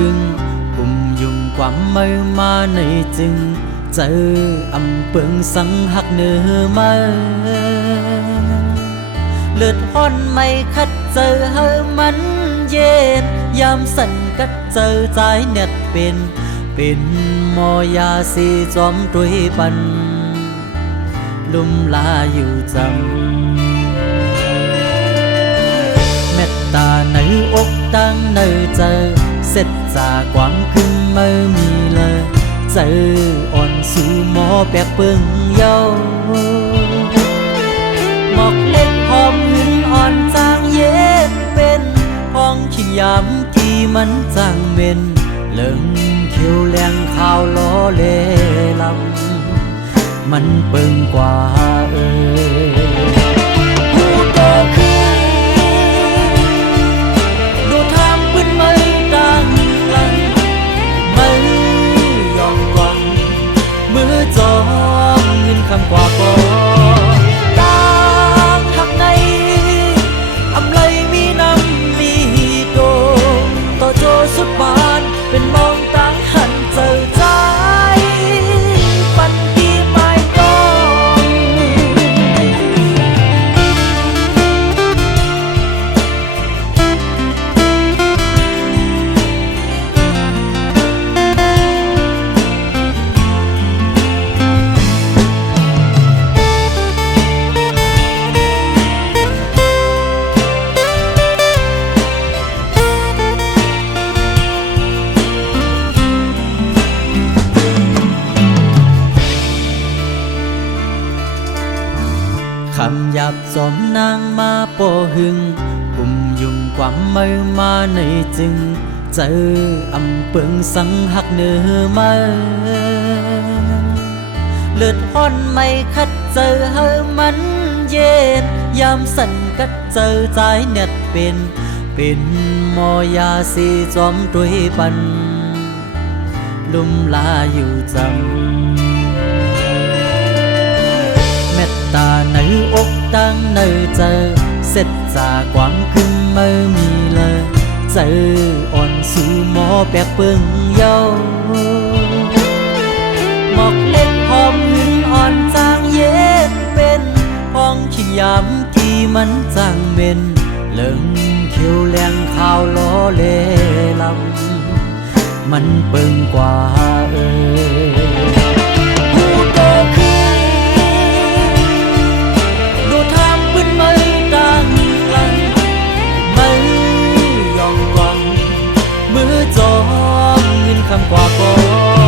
หึงกุมยุ่งความไม่มาในจึงเจออำเปิงสังหักเนื้อมาเลือดห้อนไม่คัดเจอเฮอมันเย็นยามสั่นกัดเจอใจเน็ดเป็นมอยาสีจอมตุยปันลุ่มลาอยู่จำเม็ดตาในอกตั้งในเจอเสร็จจากความขึ้นไม่มีเลยเจออ่อนสู่หมอแปกเปิงเยาหมอกเล็กหอมหืนอ่อนจางเย็ดเป็นห้องขิงยำกี่มันจางเม็นเลิงเขียวแรงข้าวล้อเลลำมันเปิงกว่าผู้ก็คือดูทางปืนไม่ดังลังไม่ยอมกวังมือจอมเงินคำกว่าก่อนตางหักในอำไลมีน้ำมีโดต่อโจสุดบานเป็นมองต่างหันเจอใจปันที่ไม่ต้องคำหยาบสมนางมาโปหึงกุมยุ่งความไม่มาในจึงเจออำเปิงสังหักเนื้อมาเลือดห้อนไม่คัดเจอเฮอมันเย็นยามสั่นกัดเจอใจเน็ดเป็นมอยาสีจอมตุยปันลุ่มลาอยู่จำตาในอกตั้งในเจอเสร็จจากความขึ้นไม่มีเลยเจออ่อนสู่หมอแปกเปิงเยาหมอกเล็กหอมหืนอ่อนจางเย็ดเป็นห้องขิงยำกี่มันจางเม็นเลิงเขียวแรงข้าวล้อเลลำมันเปิงกว่าผู้ก็คือไม่ดังลังไม่ยอมกวังมือจอมเงินคำกว่าก่อน